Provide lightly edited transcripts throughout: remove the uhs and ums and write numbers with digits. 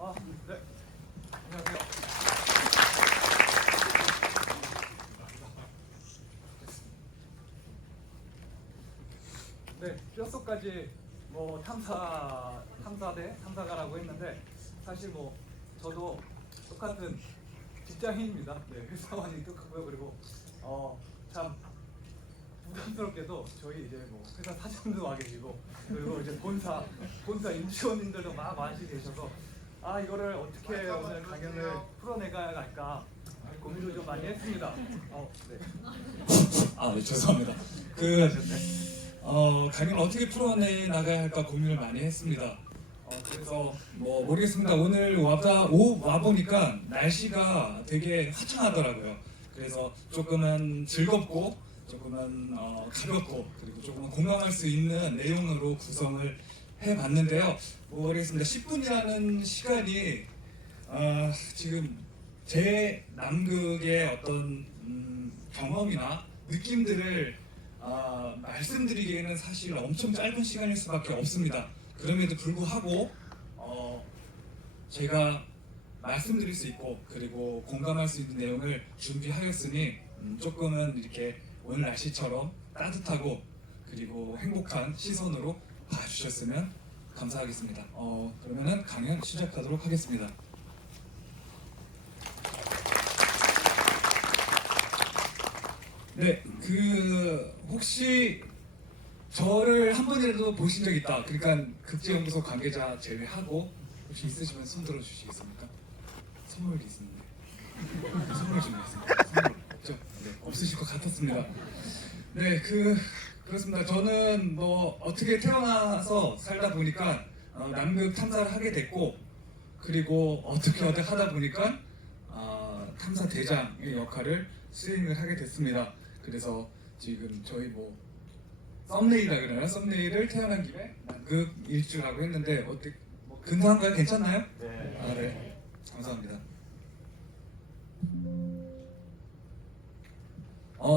네. 안녕하세요. 네, 뼛속까지 뭐 탐사가라고 했는데 사실 뭐 저도 똑같은 직장인입니다. 네, 회사원이 똑같고요. 그리고 참 부담스럽게도 저희 이제 뭐 회사 사장도 와 계시고 그리고 이제 본사 임직원님들도 많이 계셔서 이거를 어떻게 오늘 강연을 풀어내가야 할까 고민을 좀 많이 했습니다. 네. 네, 죄송합니다. 강연을 어떻게 풀어내 나가야 할까 고민을 많이 했습니다. 그래서 뭐 모르겠습니다. 오늘 와 보니까 날씨가 되게 화창하더라고요. 그래서 조금은 즐겁고 조금은 가볍고 그리고 조금은 공감할 수 있는 내용으로 구성을 해봤는데요. 모르겠습니다. 10분이라는 시간이 지금 제 남극의 어떤 경험이나 느낌들을 말씀드리기에는 사실 엄청 짧은 시간일 수밖에 없습니다. 그럼에도 불구하고 제가 말씀드릴 수 있고 그리고 공감할 수 있는 내용을 준비하였으니 조금은 이렇게 오늘 날씨처럼 따뜻하고 그리고 행복한 시선으로 봐주셨으면 감사하겠습니다. 그러면은 강연 시작하도록 하겠습니다. 네, 혹시 저를 한 번이라도 보신 적 있다. 그러니까 극지연구소 관계자 제외하고 혹시 있으시면 손 들어주시겠습니까? 선물이 있습니다. 선물 준비했습니다. 선물 없죠? 네, 없으실 것 같았습니다. 네, 그렇습니다. 저는 뭐 어떻게 태어나서 살다 보니까 남극 탐사를 하게 됐고 그리고 어떻게 하다 보니까 탐사 대장의 역할을 수행을 하게 됐습니다. 그래서 지금 저희 뭐 썸네일이라 그러나 썸네일을 태어난 김에 남극 일주라고 했는데 어떻게 근사한가요? 괜찮나요? 네. 네. 감사합니다.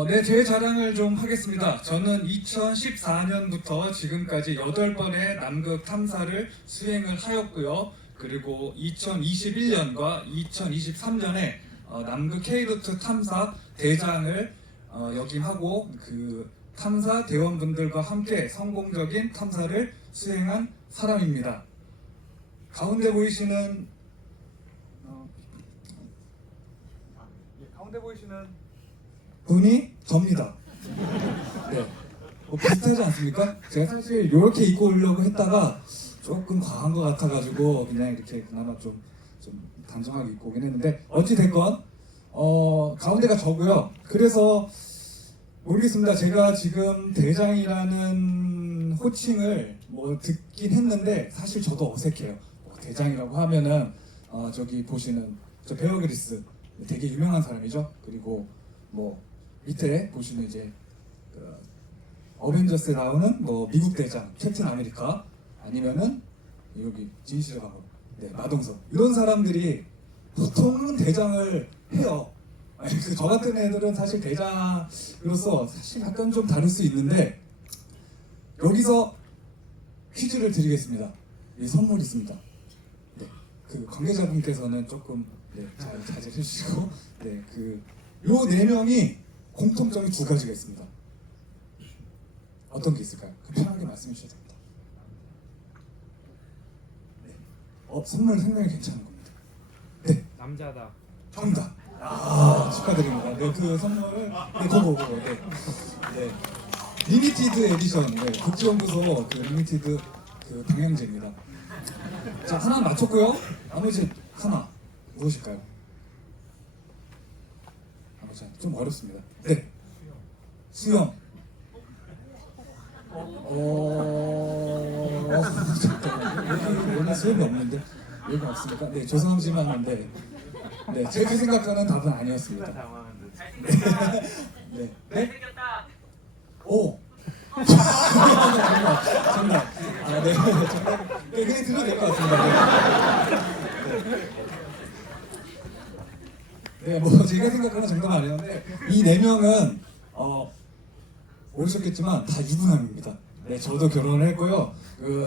네, 제 자랑을 좀 하겠습니다. 저는 2014년부터 지금까지 8번의 남극 탐사를 수행을 하였고요. 그리고 2021년과 2023년에 남극 K루트 탐사 대장을 역임하고 탐사 대원분들과 함께 성공적인 탐사를 수행한 사람입니다. 가운데 보이시는 분이 접니다. 네, 비슷하지 않습니까? 제가 사실 이렇게 입고 오려고 했다가 조금 과한 것 같아가지고 그냥 이렇게 그나마 좀 단정하게 입고 오긴 했는데 어찌 됐건 가운데가 저고요. 그래서 모르겠습니다. 제가 지금 대장이라는 호칭을 뭐 듣긴 했는데 사실 저도 어색해요. 대장이라고 하면은 저기 보시는 저 베어 그릴스 되게 유명한 사람이죠. 그리고 뭐 밑에 보시는 이제 어벤져스에 나오는 뭐 미국 대장 캡틴 아메리카 아니면은 여기 진실하고 마동석 이런 사람들이 보통은 대장을 해요. 저 같은 애들은 사실 대장으로서 사실 약간 좀 다를 수 있는데 여기서 퀴즈를 드리겠습니다. 선물이 있습니다. 네, 관계자분께서는 조금 잘 자제해 주시고 요 4명이 공통점이 2가지가 있습니다. 어떤 게 있을까요? 편하게 말씀해 주셔도 됩니다. 선물 생각이 괜찮은 겁니다. 네. 남자다. 정답. 축하드립니다. 네, 선물. 그거. 네. 리미티드 에디션. 국제연구소 리미티드 방향제입니다. 자, 하나 맞췄고요. 나머지 하나 무엇일까요? 좀 어렵습니다. 네. 수영. 잠깐만요. 원래 수염이 없는데 여기 없습니까? 네, 죄송하지만 네, 제가 생각하는 답은 아니었습니다. 네. 오. 정답. 네. 정답. 네, 그냥 들어도 될 것 같습니다. 네, 뭐 제가 생각하는 정답은 아니었는데 이 4명은 모르셨겠지만 다 유부남입니다. 네, 저도 결혼을 했고요.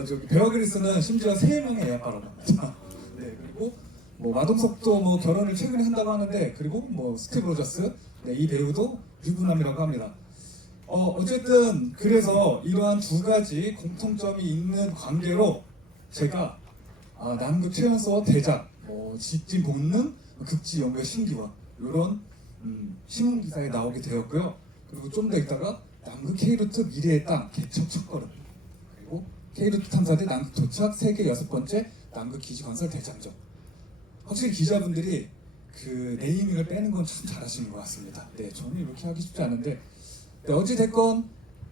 저기 베어 그릴스는 심지어 3명의 애 아빠라고 합니다. 네, 그리고 뭐 마동석도 뭐 결혼을 최근에 한다고 하는데, 그리고 뭐 스티브 로저스, 네, 이 배우도 유부남이라고 합니다. 어쨌든 그래서 이러한 두 가지 공통점이 있는 관계로 제가 남극 최연소 대작, 지진 본능, 극지 연구의 신기와 이런 신문 기사에 나오게 되었고요. 그리고 좀 더 있다가 남극 K루트 미래의 땅 개척 첫걸음, 그리고 K루트 탐사대 남극 도착 세계 6번째 남극 기지 건설 대장정. 확실히 기자분들이 그 네이밍을 빼는 건 참 잘하시는 것 같습니다. 네, 저는 이렇게 하기 쉽지 않은데, 네, 어찌 됐건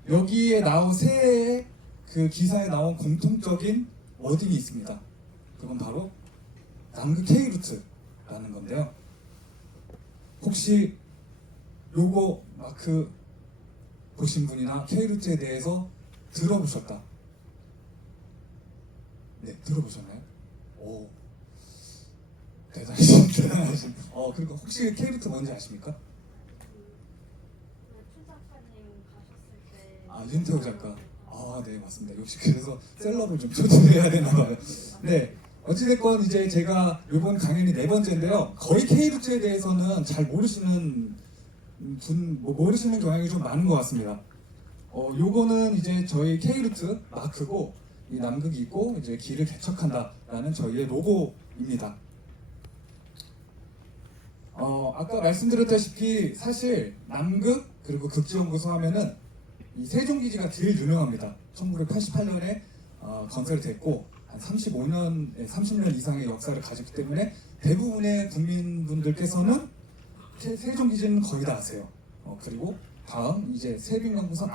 여기에 나온 세 그 기사에 나온 공통적인 워딩이 있습니다. 그건 바로 남극 K루트라는 건데요. 혹시 요거 마크 보신 분이나 K루트에 대해서 들어보셨다? 네, 들어보셨나요? 오, 대단하신. 그리고 혹시 K루트 뭔지 아십니까? 최 작가님 가셨을 때 윤태호 작가. 네, 맞습니다. 역시 그래서 셀럽을 좀 초대해야 되나 봐요. 네, 어찌됐건 이제 제가 이번 강연이 4번째인데요. 거의 K루트에 대해서는 잘 모르시는 모르시는 경향이 좀 많은 것 같습니다. 요거는 이제 저희 K루트 마크고, 이 남극이 있고 이제 길을 개척한다라는 저희의 로고입니다. 아까 말씀드렸다시피 사실 남극 그리고 극지연구소 하면은 이 세종기지가 제일 유명합니다. 1988년에 건설이 됐고 한 30년 이상의 역사를 가졌기 때문에 대부분의 국민분들께서는 세종기지는 거의 다 아세요. 그리고 다음 이제 세빙연구선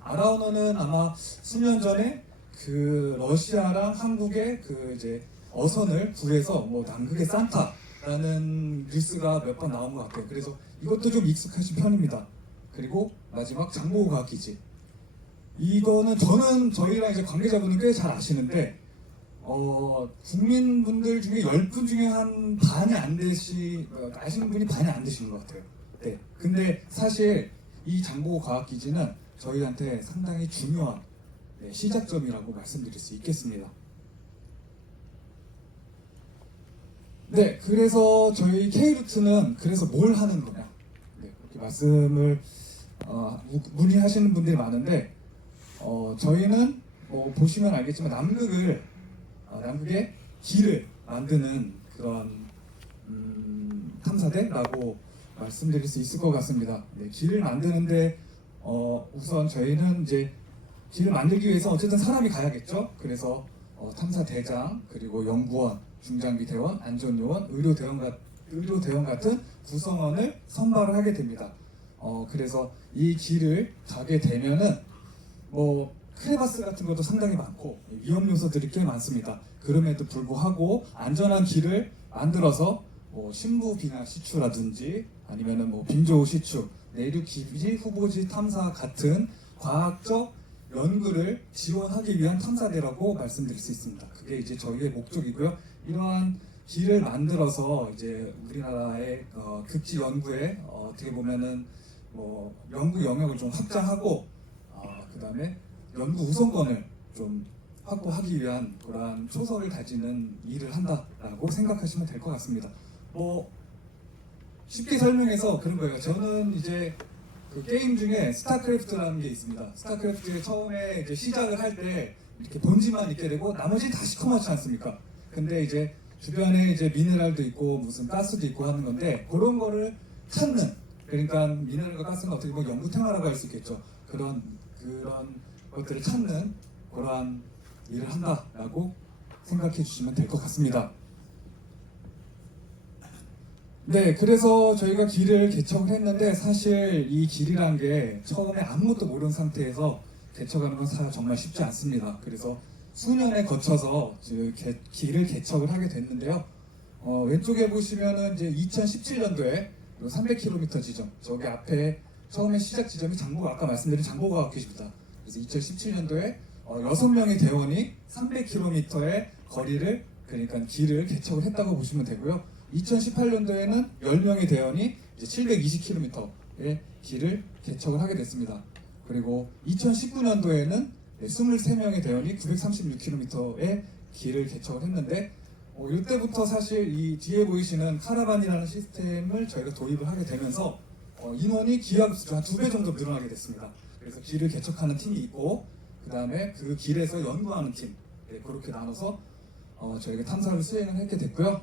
아라오너는 아마 수년 전에 그 러시아랑 한국의 그 이제 어선을 구해서 뭐 남극의 산타라는 뉴스가 몇 번 나온 것 같아요. 그래서 이것도 좀 익숙하신 편입니다. 그리고 마지막 장보고과학기지. 이거는 저희랑 이제 관계자분은 꽤 잘 아시는데, 국민분들 중에 10분 중에 한 반이 안 아시는 분이 반이 안 되시는 것 같아요. 네. 근데 사실 이 장보고과학기지는 저희한테 상당히 중요한 시작점이라고 말씀드릴 수 있겠습니다. 네, 그래서 저희 K루트는 그래서 뭘 하는 거냐, 네, 그렇게 말씀을 문의하시는 분들이 많은데, 저희는 보시면 알겠지만 남극의 길을 만드는 그런 탐사대라고 말씀드릴 수 있을 것 같습니다. 네, 길을 만드는데 우선 저희는 이제 길을 만들기 위해서 어쨌든 사람이 가야겠죠. 그래서 탐사대장, 그리고 연구원, 중장비 대원, 안전요원, 의료대원 같은 구성원을 선발을 하게 됩니다. 그래서 이 길을 가게 되면은 크레바스 같은 것도 상당히 많고 위험 요소들이 꽤 많습니다. 그럼에도 불구하고 안전한 길을 만들어서 신부 비나 시추라든지 아니면은 빙조 시추, 내륙 기지 후보지 탐사 같은 과학적 연구를 지원하기 위한 탐사대라고 말씀드릴 수 있습니다. 그게 이제 저희의 목적이고요. 이러한 길을 만들어서 이제 우리나라의 극지 연구에 어떻게 보면은 연구 영역을 좀 확장하고 그다음에 연구 우선권을 좀 확보하기 위한 그러한 초석을 다지는 일을 한다라고 생각하시면 될 것 같습니다. 쉽게 설명해서 그런 거예요. 저는 이제 그 게임 중에 스타크래프트라는 게 있습니다. 스타크래프트에 처음에 이제 시작을 할 때 이렇게 본질만 있게 되고 나머지 다 시커멓지 않습니까? 근데 이제 주변에 이제 미네랄도 있고 무슨 가스도 있고 하는 건데, 그런 거를 찾는, 그러니까 미네랄과 가스는 어떻게 보면 연구 테마라고 할 수 있겠죠. 그런 것들을 찾는 그러한 일을 한다라고 생각해 주시면 될 것 같습니다. 네, 그래서 저희가 길을 개척을 했는데, 사실 이 길이란 게 처음에 아무것도 모르는 상태에서 개척하는 건 정말 쉽지 않습니다. 그래서 수년에 거쳐서 길을 개척을 하게 됐는데요. 왼쪽에 보시면은 이제 2017년도에 300km 지점, 저기 앞에 처음에 시작 지점이 아까 말씀드린 장보고과학기지입니다. 그래서 2017년도에 6명의 대원이 300km의 거리를, 그러니까 길을 개척을 했다고 보시면 되고요. 2018년도에는 10명의 대원이 이제 720km의 길을 개척을 하게 됐습니다. 그리고 2019년도에는 23명의 대원이 936km의 길을 개척을 했는데, 이때부터 사실 이 뒤에 보이시는 카라반이라는 시스템을 저희가 도입을 하게 되면서 인원이 기하급수로 한 2배 정도 늘어나게 됐습니다. 그래서 길을 개척하는 팀이 있고 그 다음에 그 길에서 연구하는 팀 그렇게 나눠서 저희가 탐사를 수행을 하게 됐고요.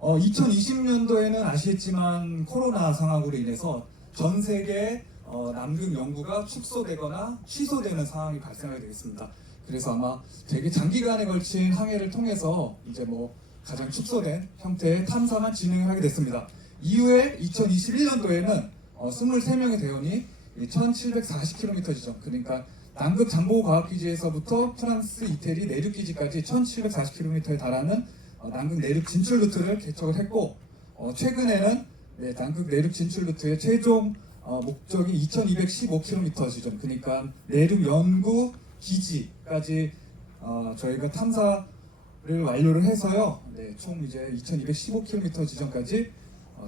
2020년도에는 아시겠지만 코로나 상황으로 인해서 전 세계 남극 연구가 축소되거나 취소되는 상황이 발생하게 되겠습니다. 그래서 아마 되게 장기간에 걸친 항해를 통해서 이제 뭐 가장 축소된 형태의 탐사만 진행하게 됐습니다. 이후에 2021년도에는 23명의 대원이 1740km 지점, 그러니까 남극 장보과학기지에서부터 프랑스 이태리 내륙기지까지 1740km에 달하는 남극 내륙 진출 루트를 개척을 했고, 최근에는 남극 내륙 진출 루트의 최종 목적이 2215km 지점, 그러니까 내륙 연구 기지까지 저희가 탐사를 완료를 해서요. 총 이제 2215km 지점까지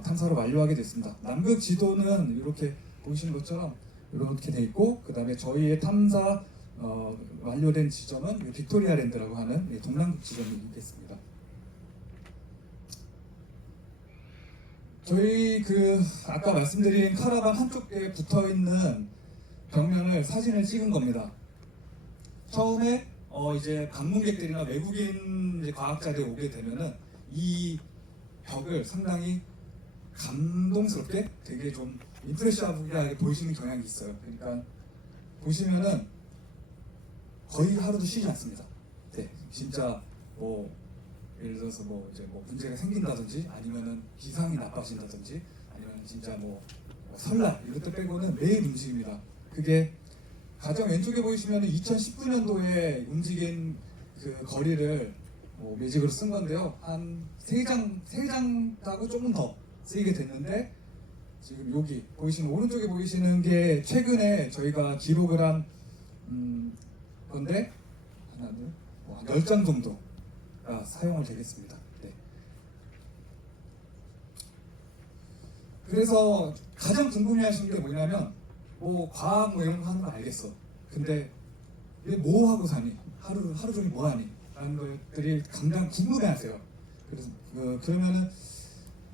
탐사를 완료하게 됐습니다. 남극 지도는 이렇게 보시는 것처럼 이렇게 돼 있고, 그 다음에 저희의 탐사 완료된 지점은 빅토리아 랜드라고 하는 동남극 지점이 있겠습니다. 저희 아까 말씀드린 카라반 한쪽에 붙어 있는 벽면을 사진을 찍은 겁니다. 처음에 이제 방문객들이나 외국인 이제 과학자들이 오게 되면은 이 벽을 상당히 감동스럽게 되게 좀 임프레시하게 보이시는 경향이 있어요. 그러니까 보시면은 거의 하루도 쉬지 않습니다. 진짜 뭐 예를 들어서 뭐 이제 뭐 문제가 생긴다든지 아니면은 기상이 나빠진다든지 아니면 진짜 뭐 설날 이럴 때 빼고는 매일 움직입니다. 그게 가장 왼쪽에 보이시면 2019년도에 움직인 그 거리를 매직으로 쓴 건데요. 한 3장 하고 조금 더 쓰이게 됐는데, 지금 여기 보이시는 오른쪽에 보이시는 게 최근에 저희가 기록을 한 건데 하나, 둘, 10장 정도가 사용을 되겠습니다. 그래서 가장 궁금해하시는 게 뭐냐면 과학 이런 거 하는 거 알겠어. 근데 얘 뭐 하고 사니? 하루 종일 뭐 하니? 라는 것들이 굉장히 궁금해하세요. 그래서 그러면은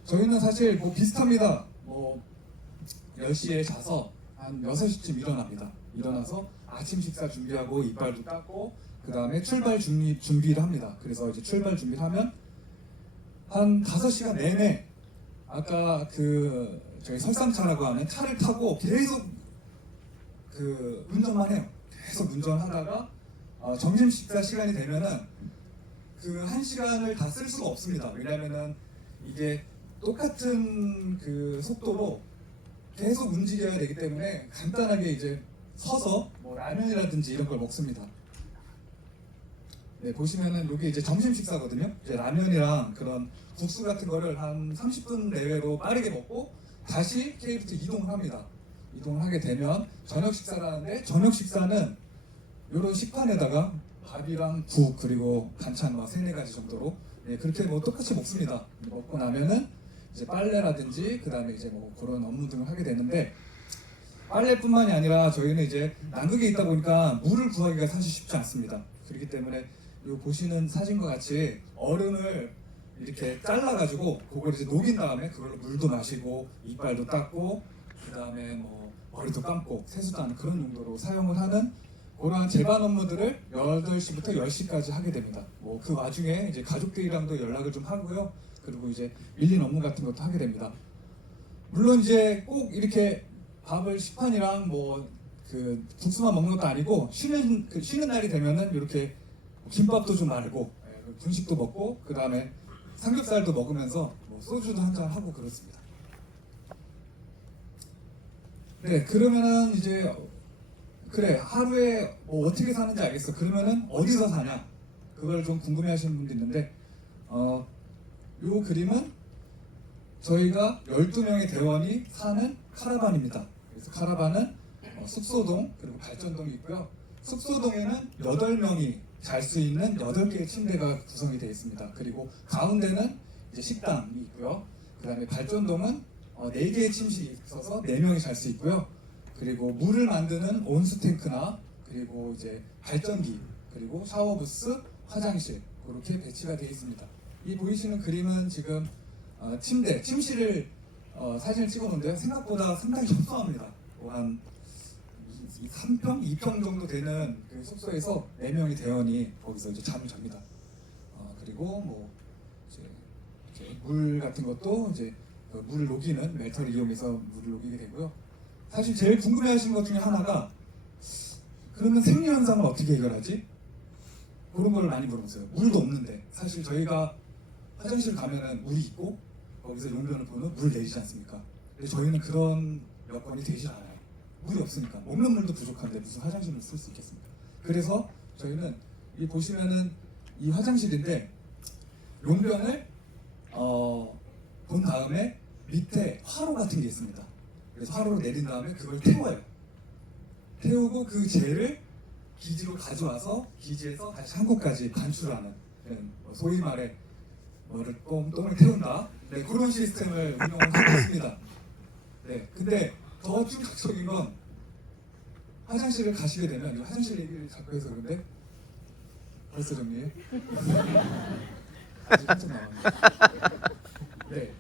저희는 사실 비슷합니다. 10시에 자서 한 6시쯤 일어납니다. 일어나서 아침 식사 준비하고 이빨도 닦고 그 다음에 출발 준비를 합니다. 그래서 이제 출발 준비를 하면 한 5시간 내내 아까 저희 설상차라고 하는 차를 타고 계속 운전만 해요. 계속 운전하다가 점심 식사 시간이 되면은 1시간을 다 쓸 수가 없습니다. 왜냐면은 이게 똑같은 속도로 계속 움직여야 되기 때문에 간단하게 이제 서서 라면이라든지 이런 걸 먹습니다. 보시면은 여기 이제 점심 식사거든요. 이제 라면이랑 그런 국수 같은 거를 한 30분 내외로 빠르게 먹고 다시 케이프트 이동을 합니다. 이동을 하게 되면 저녁 식사를 하는데, 저녁 식사는 이런 식판에다가 밥이랑 국 그리고 반찬 3-4가지 정도로 그렇게 똑같이 먹습니다. 먹고 나면은 이제 빨래라든지 그 다음에 이제 그런 업무 등을 하게 되는데, 빨래뿐만이 아니라 저희는 이제 남극에 있다 보니까 물을 구하기가 사실 쉽지 않습니다. 그렇기 때문에 이 보시는 사진과 같이 얼음을 이렇게 잘라가지고 그걸 이제 녹인 다음에 그걸로 물도 마시고 이빨도 닦고 그 다음에 머리도 감고 세수도 하는 그런 용도로 사용을 하는 그러한 제반 업무들을 8시부터 10시까지 하게 됩니다. 그 와중에 이제 가족들이랑도 연락을 좀 하고요. 그리고 이제 밀린 업무 같은 것도 하게 됩니다. 물론 이제 꼭 이렇게 밥을 식판이랑 국수만 먹는 것도 아니고 쉬는 날이 되면은 이렇게 김밥도 좀 말고 분식도 먹고 그 다음에 삼겹살도 먹으면서 소주도 한잔 하고 그렇습니다. 그러면은 이제 그래 하루에 어떻게 사는지 알겠어. 그러면은 어디서 사냐? 그걸 좀 궁금해하시는 분도 있는데 요 그림은 저희가 12명의 대원이 사는 카라반입니다. 그래서 카라반은 숙소동 그리고 발전동이 있고요. 숙소동에는 8명이 잘 수 있는 8개의 침대가 구성이 되어 있습니다. 그리고 가운데는 이제 식당이 있고요. 그 다음에 발전동은 4개의 침실이 있어서 4명이 잘 수 있고요. 그리고 물을 만드는 온수 탱크나 그리고 이제 발전기 그리고 샤워 부스, 화장실 그렇게 배치가 되어 있습니다. 이 보이시는 그림은 지금 침대, 침실을 사진을 찍어놓은데요. 생각보다 상당히 협소합니다. 한 3평, 2평 정도 되는 그 숙소에서 4명이 대원이 거기서 이제 잠을 잡니다. 그리고 뭐 이제 물 같은 것도 이제 그 물을 녹이는 멜터를 이용해서 물을 녹이게 되고요. 사실 제일 궁금해하시는 것 중에 하나가 그러면 생리 현상을 어떻게 해결하지? 그런 걸 많이 물어보세요. 물도 없는데 사실 저희가 화장실 가면은 물이 있고 거기서 용변을 보면 물 내리지 않습니까? 근데 저희는 그런 여건이 되지 않아요. 물이 없으니까 먹는 물도 부족한데 무슨 화장실을 쓸 수 있겠습니까? 그래서 저희는 이 보시면은 이 화장실인데 용변을 본 다음에 밑에 화로 같은 게 있습니다. 그래서 화로로 내린 다음에 그걸 태워요. 태우고 그 젤을 기지로 가져와서 기지에서 다시 한국까지 반출하는 소위 말해 똥을 태운다. 네, 그런 시스템을 운영을 하고 있습니다. 네, 근데 더 충격적인 건 화장실을 가시게 되면 화장실 얘기를 자꾸 해서 그런데 벌써 정리해? 아직 한참 남았네요. 네.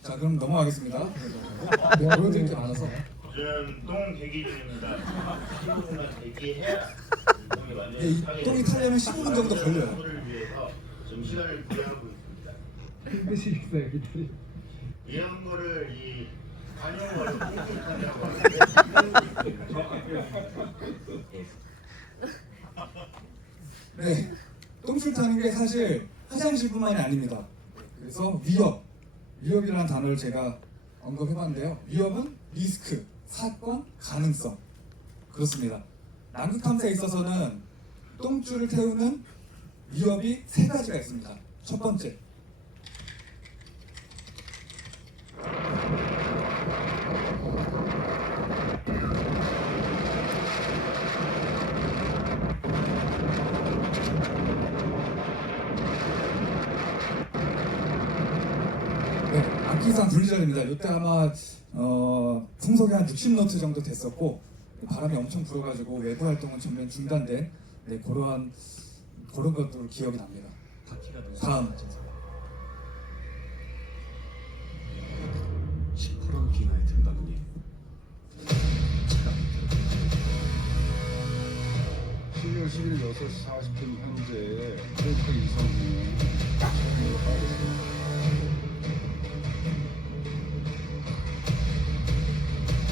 자 그럼 넘어가겠습니다. 내가 보여드릴 게 많아서. 저는 똥 대기 중입니다. 15분만 대기해야 똥이 완전히 네, 이 타게 똥이 됩니다. 타려면 15분 정도 걸려요. 공부를 위해서 좀 시간을 부여하고 있습니다. 힘드시겠어요, 기다리. 이런 거를 이 관용어로 똥줄탄이라고 하는데 네, 똥줄 타는 게 사실 화장실뿐만이 아닙니다. 그래서 위협이라는 단어를 제가 언급해봤는데요. 위협은 리스크, 사건, 가능성. 그렇습니다. 남극 탐사에 있어서는 똥줄을 태우는 위협이 3가지가 있습니다. 첫 번째, 네, 악기상 분리전입니다. 이때 아마 풍속이 한 60노트 정도 됐었고 바람이 엄청 불어가지고 외부 활동은 전면 중단된 그런 것들 기억이 납니다. 다음 10% 기나에 든다더니 12월 10일 6시 40분 현재 트래픽 이상 중에 차량이 빠졌습니다.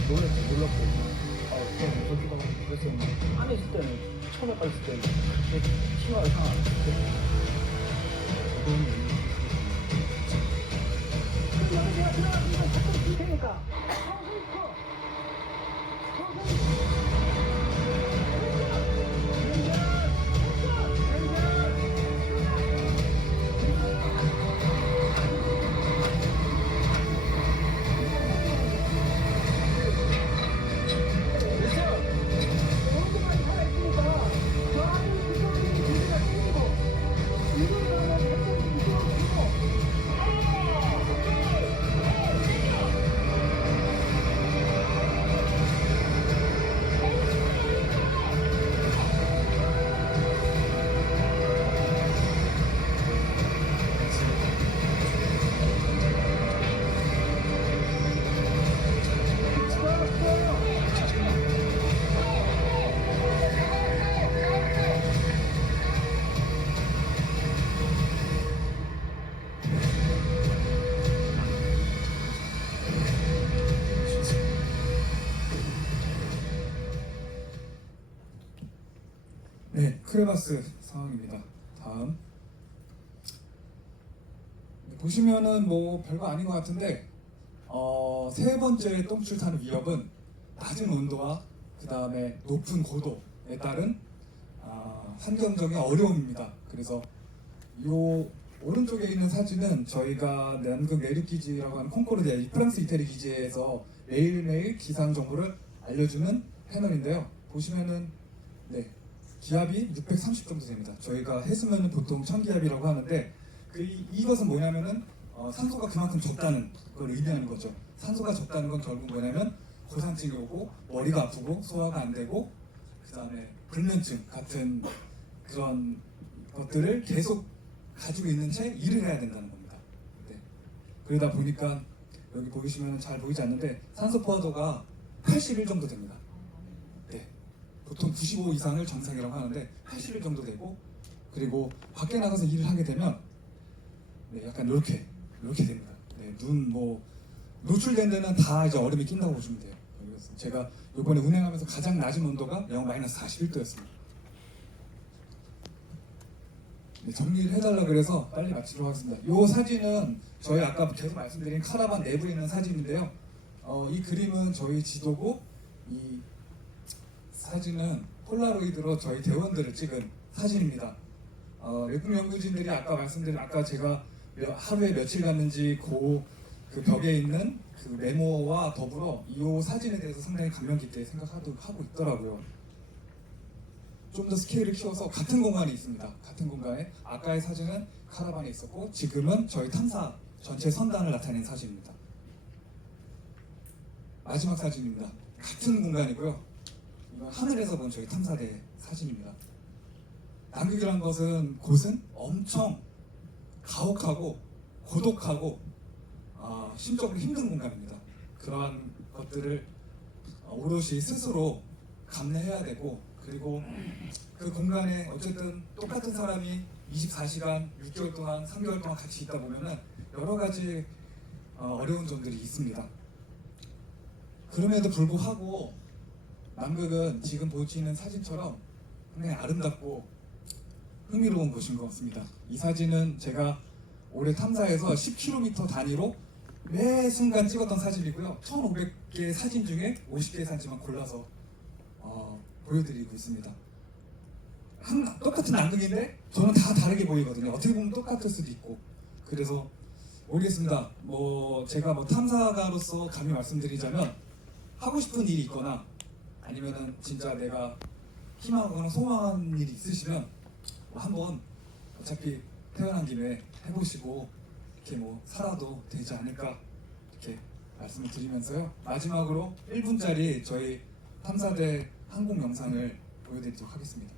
놀랐고 처음 무섭기도 하고 그랬었는데 안에 있을 때는 처음에 빠졌을 때는 그렇게 심하게 상황 안 했는데 네, 크레바스 상황입니다. 다음 보시면은 뭐 별거 아닌 것 같은데 3번째 똥줄 타는 위협은 낮은 온도와 그 다음에 높은 고도에 따른 환경적인 어려움입니다. 그래서 요 오른쪽에 있는 사진은 저희가 남극 내륙 기지라고 하는 콩코르디아 프랑스 이태리 기지에서 매일매일 기상 정보를 알려주는 패널인데요. 보시면은 네, 기압이 630 정도 됩니다. 저희가 해수면은 보통 1000기압이라고 하는데 이것은 뭐냐면은 산소가 그만큼 적다는 걸 의미하는 거죠. 산소가 적다는 건 결국 뭐냐면 고산증이 오고 머리가 아프고 소화가 안 되고 그 다음에 불면증 같은 그런 것들을 계속 가지고 있는 채 일을 해야 된다는 겁니다. 네. 그러다 보니까 여기 보이시면 잘 보이지 않는데 산소 포화도가 81 정도 됩니다. 네. 보통 95 이상을 정상이라고 하는데 81 정도 되고, 그리고 밖에 나가서 일을 하게 되면 네, 약간 이렇게 됩니다. 네, 눈 뭐 노출된 데는 다 이제 얼음이 낀다고 보시면 돼요. 그래서 제가 이번에 운행하면서 가장 낮은 온도가 영하 마이너스 41도였습니다. 네, 정리를 해달라 그래서 빨리 마치도록 하겠습니다. 이 사진은 저희 아까 계속 말씀드린 카라반 내부에 있는 사진인데요. 이 그림은 저희 지도고, 이 사진은 폴라로이드로 저희 대원들을 찍은 사진입니다. 외국 연구진들이 아까 제가 하루에 며칠 갔는지 그 벽에 있는 그 메모와 더불어 이 사진에 대해서 상당히 감명 깊게 생각하고 있더라고요. 좀 더 스케일을 키워서 같은 공간에 있습니다. 같은 공간에 아까의 사진은 카라반에 있었고, 지금은 저희 탐사 전체 선단을 나타낸 사진입니다. 마지막 사진입니다. 같은 공간이고요. 이건 하늘에서 본 저희 탐사대 사진입니다. 남극이란 곳은 엄청 가혹하고 고독하고 심적으로 힘든 공간입니다. 그러한 것들을 오롯이 스스로 감내해야 되고, 그리고 그 공간에 어쨌든 똑같은 사람이 24시간, 6개월 동안, 3개월 동안 같이 있다 보면은 여러 가지 어려운 점들이 있습니다. 그럼에도 불구하고 남극은 지금 보시는 사진처럼 굉장히 아름답고 흥미로운 곳인 것 같습니다. 이 사진은 제가 올해 탐사에서 10km 단위로 매 순간 찍었던 사진이고요. 1,500개 사진 중에 50개 사진만 골라서 보여드리고 있습니다. 똑같은 남극인데 저는 다 다르게 보이거든요. 어떻게 보면 똑같을 수도 있고. 그래서 모르겠습니다. 제가 탐사가로서 감히 말씀드리자면, 하고 싶은 일이 있거나 아니면은 진짜 내가 희망하거나 소망하는 일이 있으시면 한번 어차피 태어난 김에 해보시고 이렇게 살아도 되지 않을까, 이렇게 말씀을 드리면서요. 마지막으로 1분짜리 저희 탐사대 항공 영상을 보여드리도록 하겠습니다.